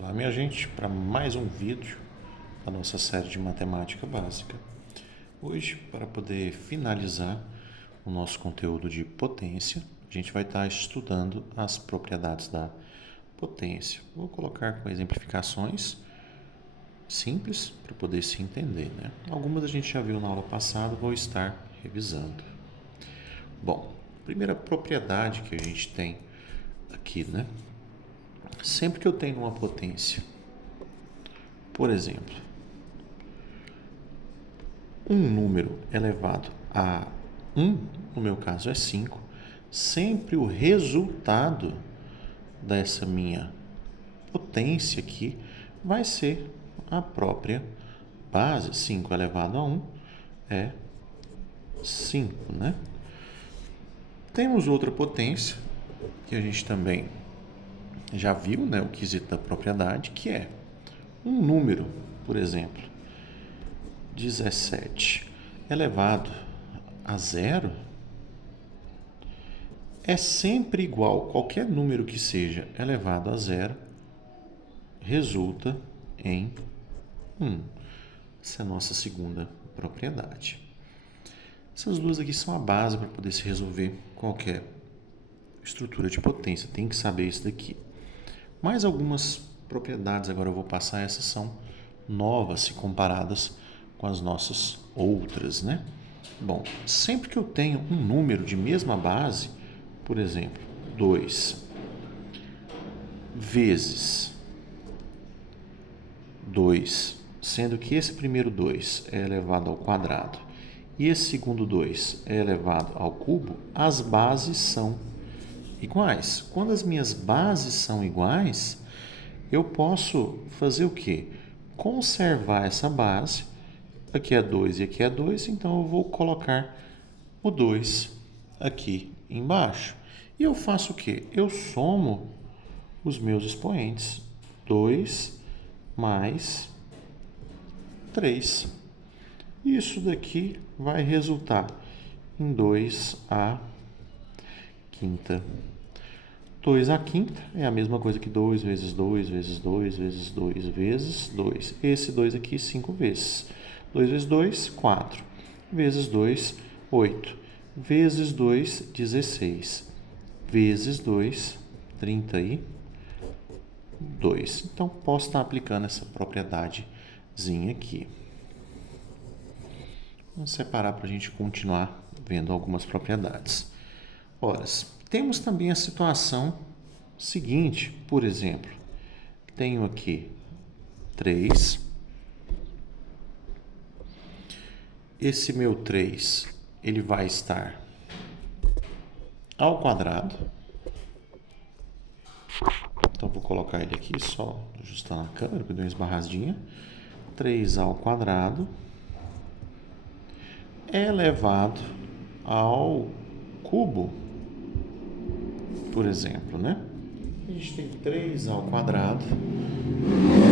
Olá, minha gente, para mais um vídeo da nossa série de matemática básica. Hoje, para poder finalizar o nosso conteúdo de potência, a gente vai estar estudando as propriedades da potência. Vou colocar com exemplificações simples para poder se entender, né? Algumas a gente já viu na aula passada, vou estar revisando. Bom, primeira propriedade que a gente tem aqui, né? Sempre que eu tenho uma potência, por exemplo, um número elevado a 1, no meu caso é 5, sempre o resultado dessa minha potência aqui vai ser a própria base. 5 elevado a 1 é 5, né? Temos outra potência que a gente também já viu, né, o quesito da propriedade, que é um número, por exemplo, 17 elevado a 0 é sempre igual, qualquer número que seja elevado a 0 resulta em 1. Essa é a nossa segunda propriedade. Essas duas aqui são a base para poder se resolver qualquer estrutura de potência, tem que saber isso daqui. Mais algumas propriedades agora eu vou passar, essas são novas se comparadas com as nossas outras, né? Bom, sempre que eu tenho um número de mesma base, por exemplo, 2 vezes 2, sendo que esse primeiro 2 é elevado ao quadrado e esse segundo 2 é elevado ao cubo, as bases são iguais. Quando as minhas bases são iguais, eu posso fazer o quê? Conservar essa base. Aqui é 2 e aqui é 2, então eu vou colocar o 2 aqui embaixo. E eu faço o quê? Eu somo os meus expoentes. 2 mais 3. Isso daqui vai resultar em 2 quinta. 2 a quinta é a mesma coisa que 2 vezes 2 vezes 2 vezes 2 vezes 2. Esse 2 aqui 5 vezes. 2 vezes 2, 4. Vezes 2, 8. Vezes 2, 16. Vezes 2, 32. Então, posso estar aplicando essa propriedadezinha aqui. Vamos separar para a gente continuar vendo algumas propriedades. Ora, temos também a situação seguinte, por exemplo, tenho aqui 3, esse meu 3, ele vai estar ao quadrado, então vou colocar ele aqui, só ajustando a câmera, porque deu uma esbarradinha, 3 ao quadrado é elevado ao cubo, por exemplo, né? A gente tem 3 ao quadrado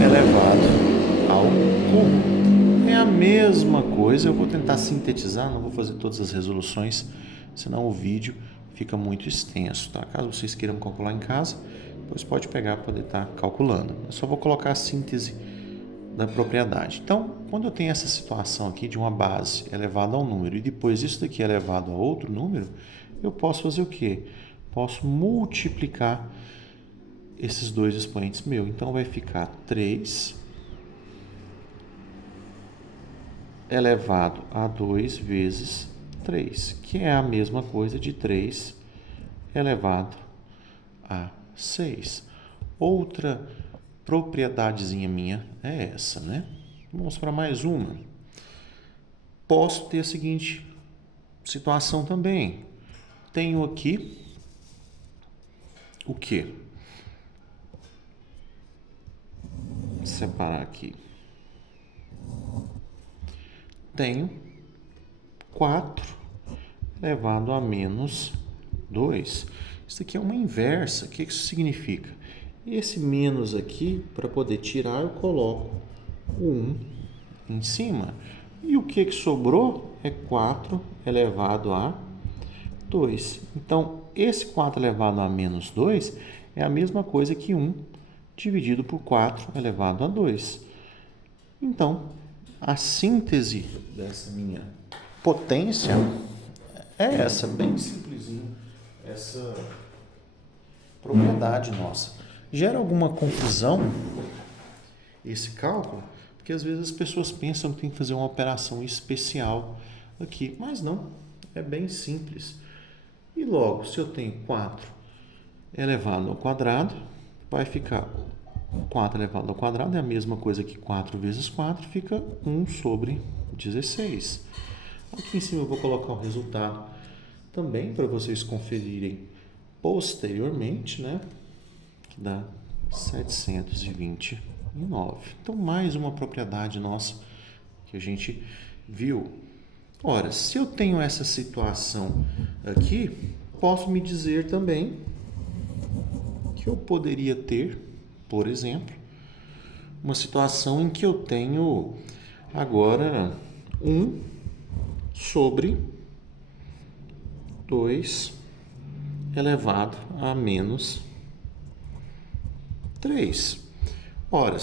elevado ao cubo. É a mesma coisa, eu vou tentar sintetizar, não vou fazer todas as resoluções, senão o vídeo fica muito extenso, tá? Caso vocês queiram calcular em casa, depois pode pegar para poder estar calculando. Eu só vou colocar a síntese da propriedade. Então, quando eu tenho essa situação aqui de uma base elevada a um número e depois isso daqui é elevado a outro número, eu posso fazer o quê? Posso multiplicar esses dois expoentes meus. Então, vai ficar 3 elevado a 2 vezes 3, que é a mesma coisa de 3 elevado a 6. Outra propriedadezinha minha é essa, né? Vamos para mais uma. Posso ter a seguinte situação também. Tenho aqui o quê? Vou separar aqui. Tenho 4 elevado a menos 2. Isso aqui é uma inversa. O que isso significa? Esse menos aqui, para poder tirar, eu coloco o 1 em cima. E o que sobrou é 4 elevado a 2. Então, esse 4 elevado a menos 2 é a mesma coisa que 1 dividido por 4 elevado a 2. Então, a síntese dessa minha potência é essa, bem simplesinho, essa propriedade nossa. Gera alguma confusão esse cálculo? Porque às vezes as pessoas pensam que tem que fazer uma operação especial aqui, mas não, é bem simples. E logo, se eu tenho 4 elevado ao quadrado, vai ficar 4 elevado ao quadrado é a mesma coisa que 4 vezes 4, fica 1 sobre 16. Aqui em cima eu vou colocar o resultado também para vocês conferirem posteriormente, né? Que dá 729. Então, mais uma propriedade nossa que a gente viu. Ora, se eu tenho essa situação aqui, posso me dizer também que eu poderia ter, por exemplo, uma situação em que eu tenho agora 1 sobre 2 elevado a menos 3. Ora,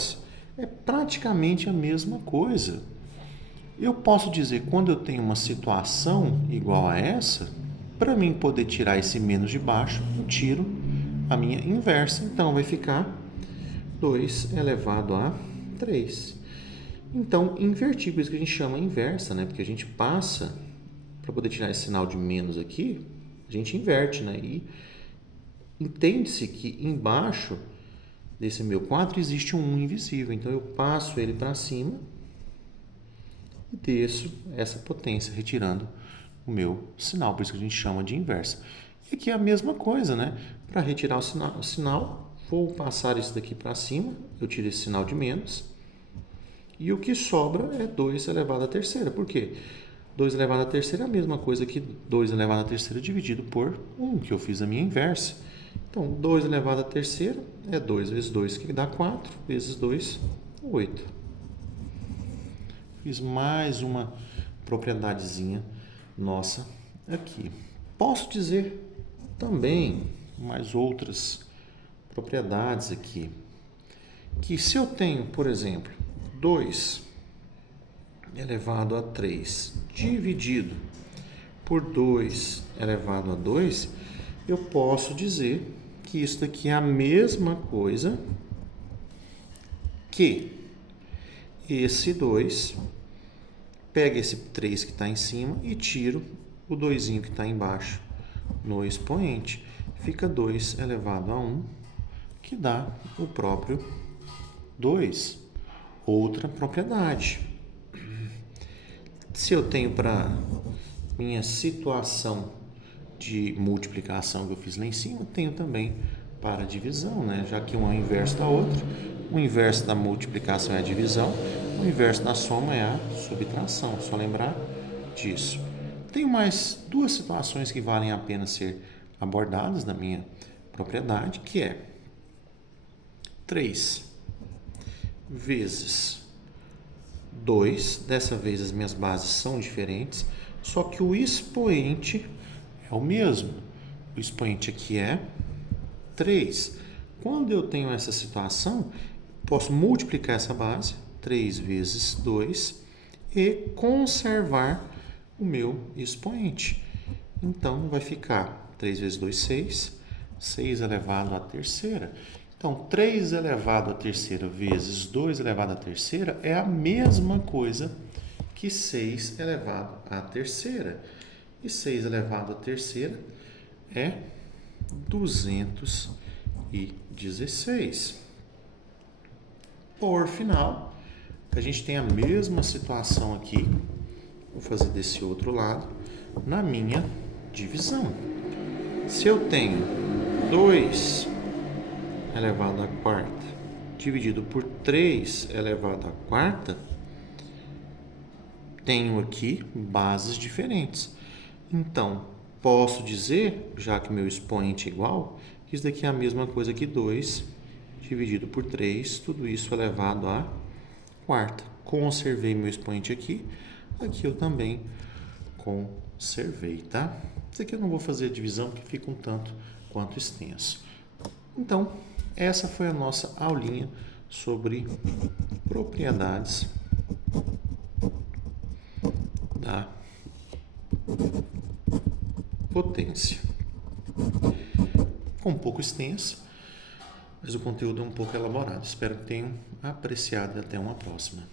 é praticamente a mesma coisa. Eu posso dizer, quando eu tenho uma situação igual a essa, para mim poder tirar esse menos de baixo, eu tiro a minha inversa. Então, vai ficar 2 elevado a 3. Então, inverti, por isso que a gente chama inversa, né? Porque a gente passa, para poder tirar esse sinal de menos aqui, a gente inverte, né? E entende-se que embaixo desse meu 4 existe um 1 invisível. Então, eu passo ele para cima e desço essa potência, retirando o meu sinal. Por isso que a gente chama de inversa. E aqui é a mesma coisa, né? Para retirar o sinal, vou passar isso daqui para cima, eu tiro esse sinal de menos. E o que sobra é 2 elevado à terceira. Por quê? 2 elevado à terceira é a mesma coisa que 2 elevado à terceira dividido por 1, que eu fiz a minha inversa. Então, 2 elevado à terceira é 2 vezes 2, que dá 4, vezes 2, 8. Fiz mais uma propriedadezinha nossa aqui. Posso dizer também mais outras propriedades aqui. Que se eu tenho, por exemplo, 2 elevado a 3 dividido por 2 elevado a 2, eu posso dizer que isso daqui é a mesma coisa que esse 2, pega esse 3 que está em cima e tiro o 2 que está embaixo no expoente. Fica 2 elevado a 1, que dá o próprio 2. Outra propriedade. Se eu tenho para minha situação de multiplicação que eu fiz lá em cima, tenho também para divisão, né? Já que um é o inverso da outra. O inverso da multiplicação é a divisão, o inverso da soma é a subtração. Só lembrar disso. Tenho mais 2 situações que valem a pena ser abordadas na minha propriedade, que é 3 vezes 2, dessa vez as minhas bases são diferentes, só que o expoente é o mesmo. O expoente aqui é 3. Quando eu tenho essa situação, posso multiplicar essa base, 3 vezes 2, e conservar o meu expoente. Então, vai ficar 3 vezes 2, 6, 6 elevado à terceira. Então, 3 elevado à terceira vezes 2 elevado à terceira é a mesma coisa que 6 elevado à terceira. E 6 elevado à terceira é 216. Por final, a gente tem a mesma situação aqui. Vou fazer desse outro lado, na minha divisão. Se eu tenho 2 elevado à quarta dividido por 3 elevado à quarta, tenho aqui bases diferentes. Então, posso dizer, já que meu expoente é igual, que isso daqui é a mesma coisa que 2 dividido por 3, tudo isso elevado à quarta. Conservei meu expoente aqui, aqui eu também conservei, tá? Isso aqui eu não vou fazer a divisão, porque fica um tanto quanto extenso. Então, essa foi a nossa aulinha sobre propriedades da potência. Ficou um pouco extenso, mas o conteúdo é um pouco elaborado. Espero que tenham apreciado e até uma próxima.